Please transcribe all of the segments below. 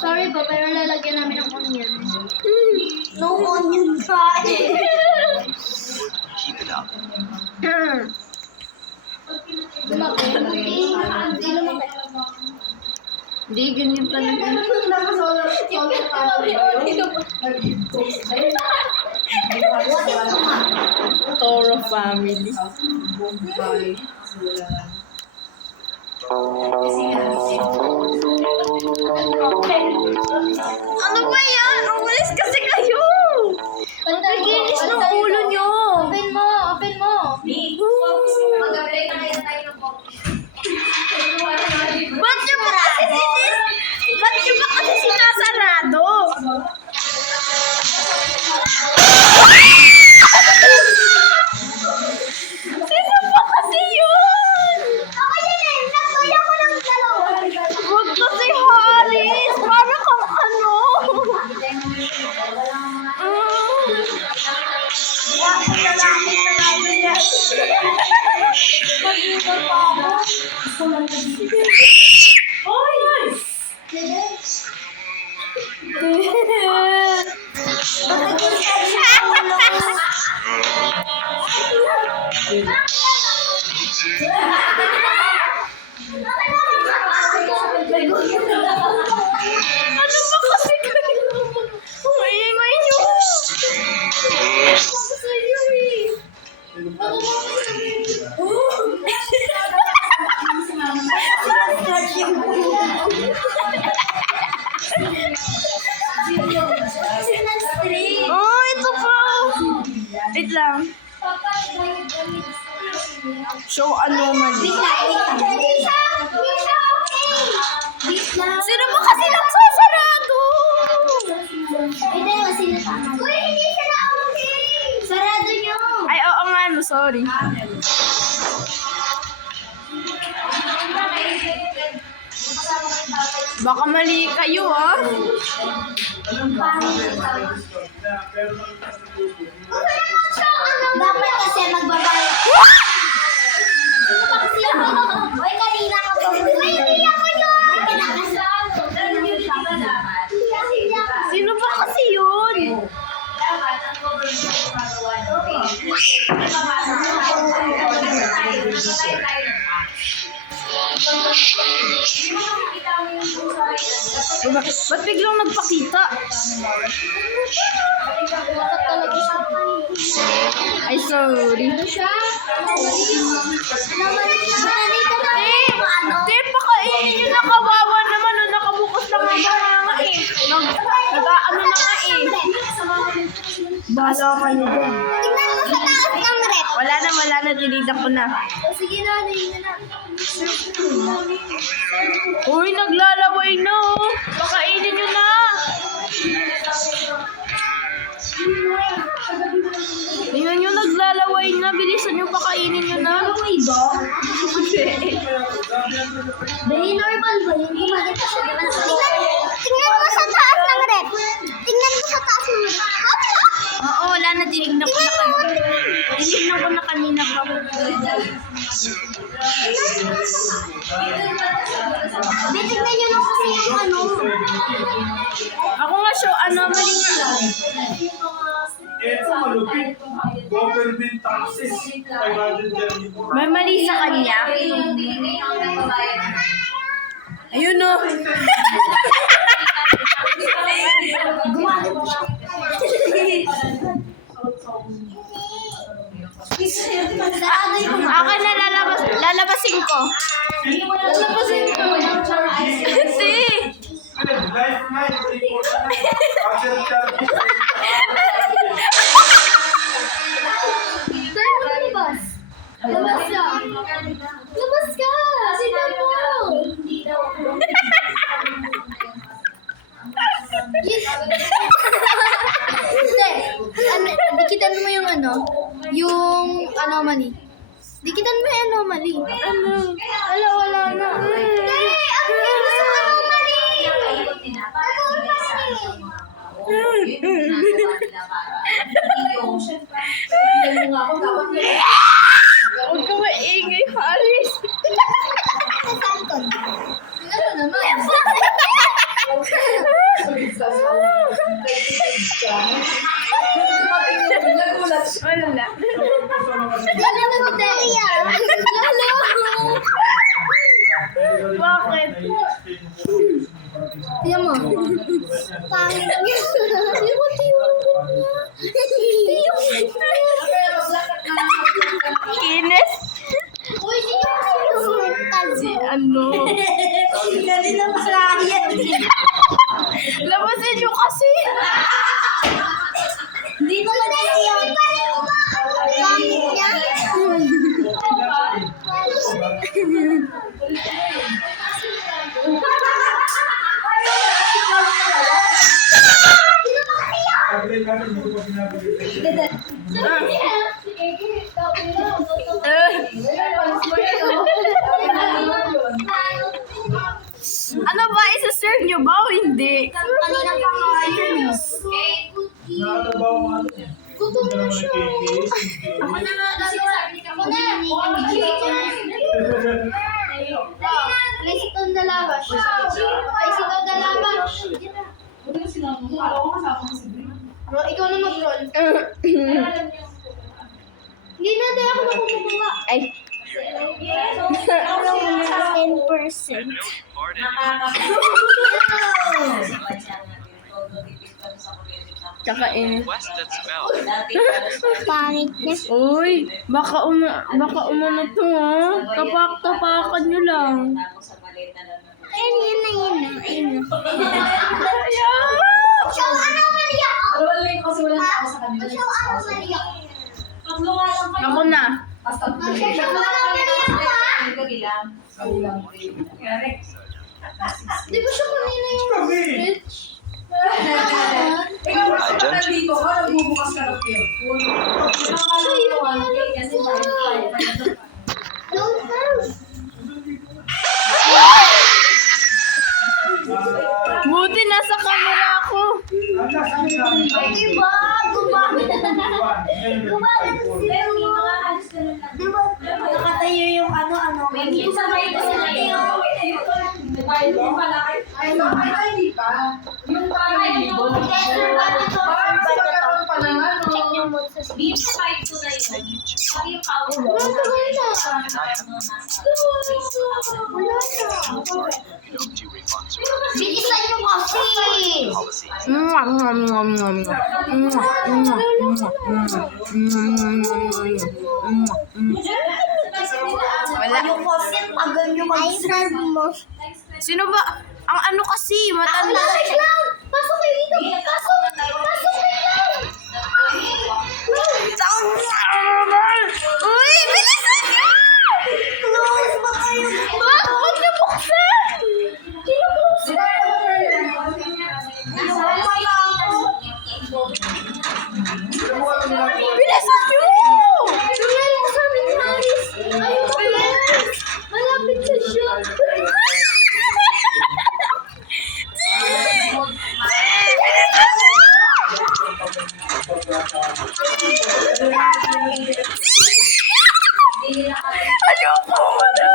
Sorry po, pero lalagyan namin ng onion. No onion fry. Keep it up. Lumaki. Hindi lumaki. Hindi, ganyan talaga. Toro family. Ano ba yan? Ang walis kasi kayo! Ang naginis ng ulo nyo! Open mo, open mo. Ba't nyo ba kasi Ba't nyo ba kasi sinasarado? Sino ba kasi yun? Huwag kasi Haris! Para kang ano? Ano ba kasi kayo? Ang ingay nyo! Oh, ito pa! Wait lang. Show anomaly. Sino ba kasi nagsasarado? Sarado nyo. Ay, oo nga, no, sorry. Baka mali kayo, ah. Dapat kasi magbabayad. Uy, kanina ka pa. Uy, hindi ako yun. Sino ba kasi yun? Ba't biglang nagpakita? Ay, sorry. Te, pakainin nyo na, kawawa naman. Oh, nakabukas lang ang mga eh. Nag-aano na nga eh. Bahala kayo dyan. Tingnan mo sa taas ng rep. Wala na, dinidak ko na. Sige na, nahihina na. Uy, naglalaway na oh. Pakainin nyo na. Tingnan nyo, naglalaway na. Bilisan nyo, pakainin nyo na. Nalaway ba? Very normal ba yun? Bumalik ka siya, di ba? Tingnan mo sa taas ng rep. Tingnan mo sa taas ng rep. Oo, wala na. Tinignan ko na kanina. Tinignan ko na kanina pa. Tingnan nyo lang kasi yung ano. Ako nga, show anomaly nga. Ito malupit. Government taxes. 500 May mali sa kanya. Ayun oh. Sarado yung Akin na lalabasin ko. lalabasin ko. Kasi. Life night report na. After charges. Saan mo lumabas? Labas ka. Labas ka. Sinan mo. Hindi. Dikitan mo yung ano? Yung anomaly. Dikitan mo yung anomaly. Ano? Wala na. Hindi! Ang gusto sa anomaly! Huwag ka maingay, Haris. Ano? Dali na masaya. Labasin nyo kasi. Hindi naman kasi yung gamit niya. Sabi natin, hindi ko pinabalik. Ano ba? Isa-serve nyo ba o hindi? Kanina pa nga yun. Nakatrabaho nga ito. Gutom na siya. Ako na nga, ako na. Place itong dalawa. Place itong dalawa. Bro, ikaw na mag-roll. Hindi na, di ako makukuha. Ay. 10%. Tsaka West that spell. Pangit niya. Uy, baka umano to ha. Tapak-tapakan nyo lang. Ayun, yun na, yun na. Ayun na. Ayan. So, ano Maria? Kasi wala na ako sa kanila. So, ano Maria? Ako na. Basta So, ano Maria ka? Di ba siya kanina yung Kami! fridge? ikaw kasi pag nandito ka, nagbubukas ka ng careful. Kasi Don't serve. Buti nasa camera ako. Diba? Gumamit. Gumamit si Diba? Nakatayo yung ano. hindi pa. Yung parang libo. Parang magkaroon pa ng ano. Check yung mood sa sleep. Wala na. You know, two refunds are Bilisan mo kasi. policies. Wala. Yung kasi tagal nyo mag-serve mo. Sino ba? Ang ano kasi, Ako matanda. na lang. Pasok kayo dito. Pasok kayo. Uy, bilisan niyo! Close ba kayo? Huwag na buksan! Kino-close ba? Bilisan niyo! Tingnan mo sa amin, Haris. Ayun ka ba? Malapit sa shop. Ayoko na!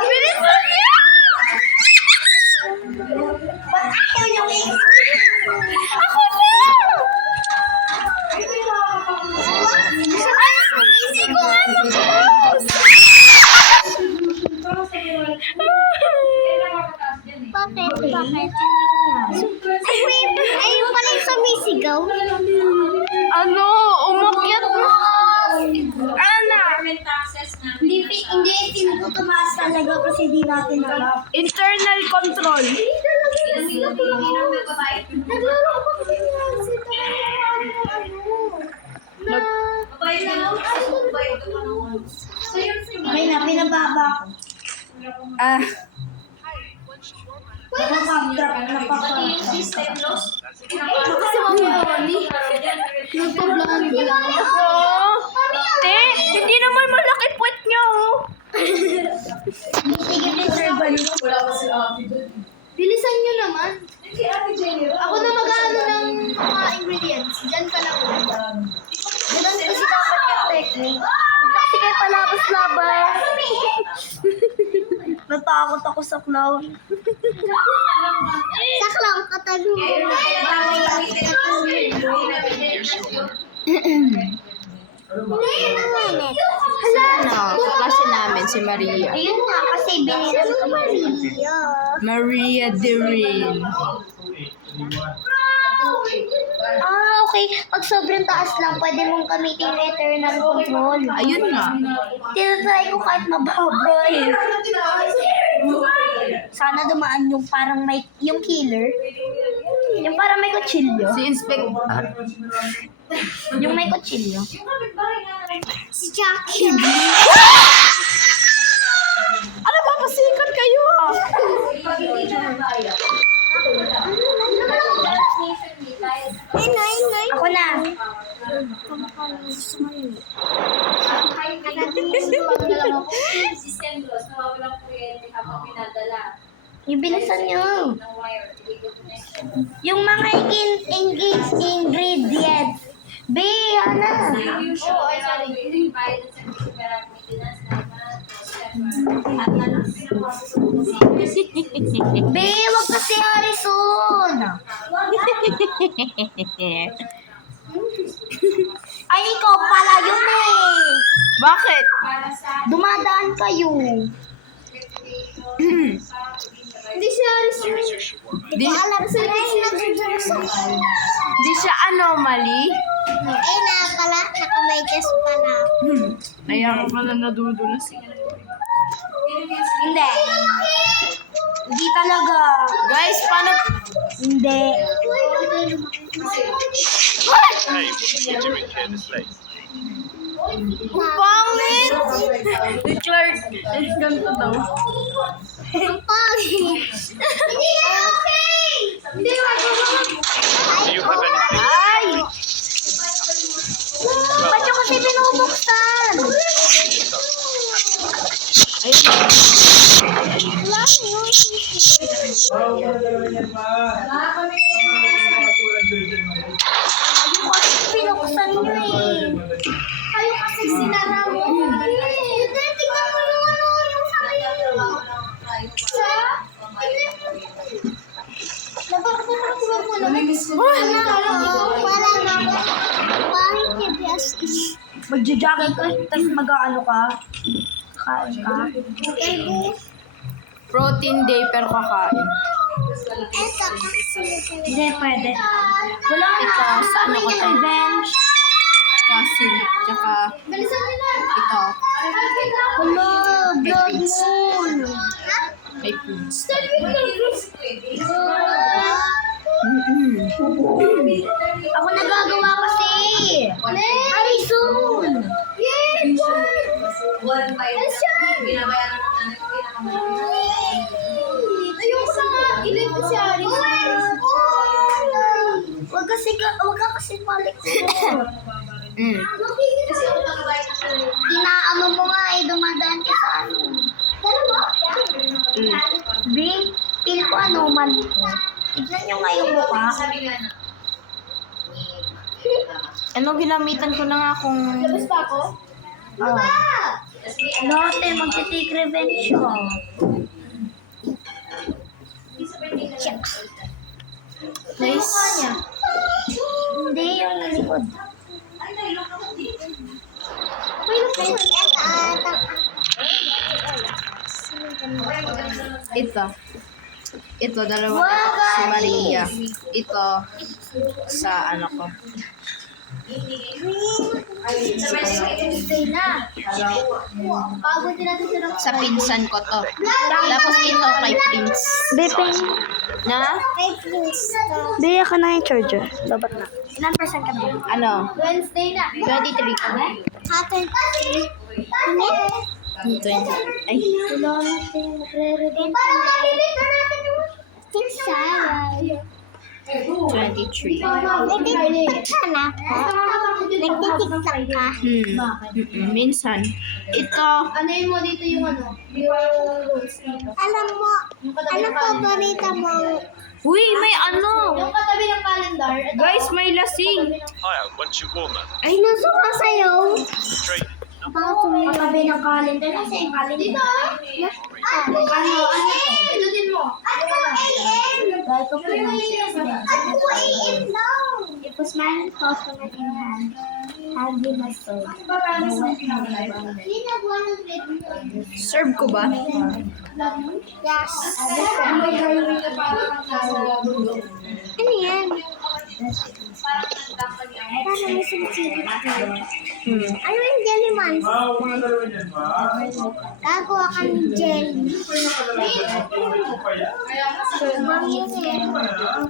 Bilisan niyo! Ayaw yung Ako na! Hindi ko nga mag-close! Bakit? Ayun pala yung sumisigaw. Ano? Umakyat na! Ana! Hindi, ko tumaas talaga kasi di natin alam. Internal control. Naglaro ko pa kasi Okay na, pinababa ko. Ah, Napapag-drop. Kasi mamuli. Nagpa-blonde lang. oh. Te, hindi naman malaki puwet niyo. Oh. Sige, reserve mo. Wala pa sila happy doon. Bilisan nyo naman. Hindi, Ate Jenny. Ako na mag-ano ng mga ingredients. Diyan ka lang. Ganun kasi dapat yung technique. Huwag kasi kayo palabas-labas. Natakot ako sa clown. Sa clown, katanungan. Ano, kaklase namin si Maria. Ayun nga, kasi binilan ko Maria. Maria de Real. Okay. Pag sobrang taas lang, pwede mong gamitin yung eternal control. Ayun nga. Tinatry ko kahit mababa eh. Sana dumaan yung parang may, yung killer. Yung parang may kutsilyo. Si Inspector. Yung may kutsilyo. Si Jackie. Ano ba? Pasikat kayo ah. Ako na. Yung bilisan nyo. Yung mga ingredients. Be, Ana. Be, wag kasi Harrison. Ay, ikaw pala yun eh. Bakit? Dumadaan kayo. Hindi siya Harrison. Di, Alam sa di siya anomaly? Eh, nakakala. Nakamaykas pala. Kaya ako pala nadudulas. Hindi. Hindi talaga. Guys, paano? Hindi. Hey, what are you doing here this late? Ang pangit! Richard, ganito daw. Ang pangit. Hindi okay. Hindi Do you have anything? Ay! Ba't yung kasi binubuksan? Ayun kasi binuksan nyo eh. Kayo kasi sinara mo. Hindi, tingnan mo yung ano, yung sabi mo. Sa? Napakapagpapagpapag mo lang. Wala na. Bakit yung biyasis? Magja-jacket ka, tapos mag-ano ka. Kain ka. Protein day pero kakain. Hindi, pwede. Wala na. Ito, sa ano ko to? Revenge. Kasi, tsaka ito, Hello, blood moon. may foods. Ako nagagawa kasi. Harrison. Yes. Ayoko sa ilan ko si Harrison. Wag ka kasi balik ko. Inaano mo nga eh, dumadaan ka sa ano. Bing, feel ko anomal ko. Tignan nyo nga yung mukha. Ano, ginamitan ko na nga kung... Labas pa ako? Oo. Lote, magti-take revenge siya. Nice. Hindi, yung likod. Ito. Ito, dalawa. Wow, Si guys! Maria. Ito, sa ano ko. Stay na. Pabuti natin siya ng... Sa pinsan ko to. Tapos ito kay Prince. Bepeng. Na? Kay Prince. Biya ka na yung charger. Dapat na. Ilan percent ka ba? Ano? Wednesday na. 23 ko. Hatin. Ano? 20. Ay. Kailangan natin magre-revenge. Parang mabilis na natin yung... Sarah. 23. Nagtitiktak ka na po? Nagtitiktak ka? Minsan. Ito. Ano yun mo dito yung ano? Yung rules dito. Alam mo, ano paborita mo? Uy, may ano. Yung katabi ng calendar. Ito. Guys, may lasing. Hi, I want you warmer. Ay, nasuka sa'yo. Trade. Katabi ng calendar. Nasa yung calendar? Dito. Ano to? Pinutin mo. Ano AM? Dahil ko pronunciation. Ano AM daw? It was my customer in hand. Hand in my soul. Serve ko ba? Yes. Ano yan? Parang may sumisilip tayo. Ano yung jelly man? Huwag mo na dalawa yan, ma. Gagawa ka ng jelly. Ano pa yan? Subang yun eh. Ano na? Ano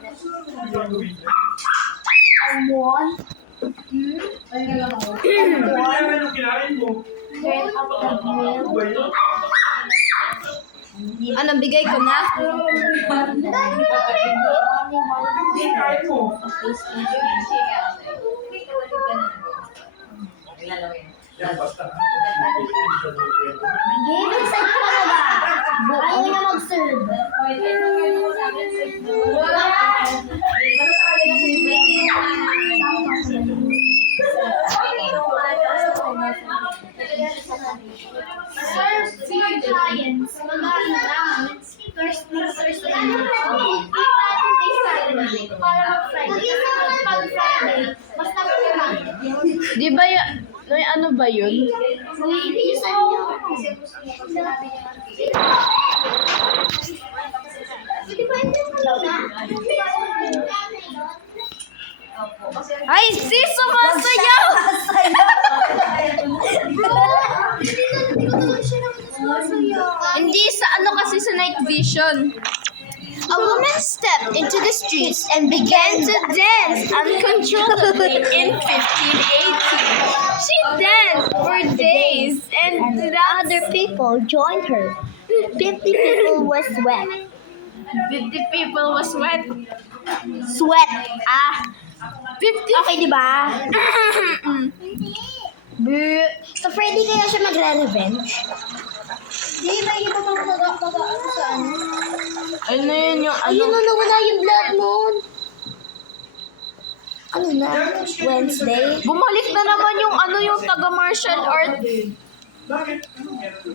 gagawin yan? Almond. Ano yan yung kinain mo? Ano ba yun? Anong bigay ko na? Kinain mo. Yan, basta. Gaming sa'yo talaga. Ayaw niya mag-serve. Sir, senior clients, mag-ano lang. First lang. Para mag-Friday. Pag Friday, basta mag-Friday. Di ba yung, ano ba yun? Hindi sa inyo. Hindi ba ito na? Ay, si sumasayaw! Hindi sa ano kasi sa night vision. A woman stepped into the streets and began to dance uncontrollably in 1580. She danced for days and Other people joined her. 50 people were sweat. 50 people was wet. Sweat. 50. Okay, di ba? So, Freddy kaya siya magre-revenge? Di ba yung mag-ano sa ano? Ano yun yung ano? Ayun na, nawala yung blood moon. Ano na? Wednesday? Bumalik na naman yung ano yung taga martial art. Bakit? Ano meron?